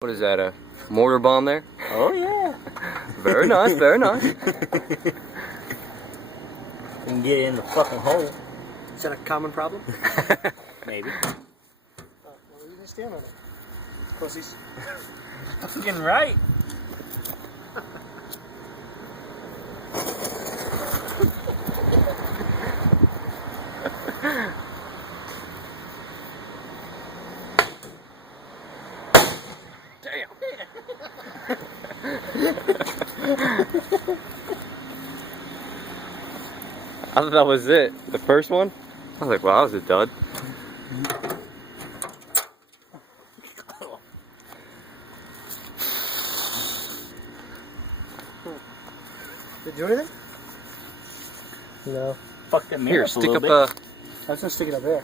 What is that, a mortar bomb there? Oh yeah. Very nice, very nice. You can get it in the fucking hole. Is that a common problem? Maybe. Well, you can stand on it. Pussies. Fucking right. Damn. I thought that was it. The first one? I was like, wow, that was a dud. Did it do anything? No. Fuck that mirror Here, up a stick little up bit. I was gonna stick it up there.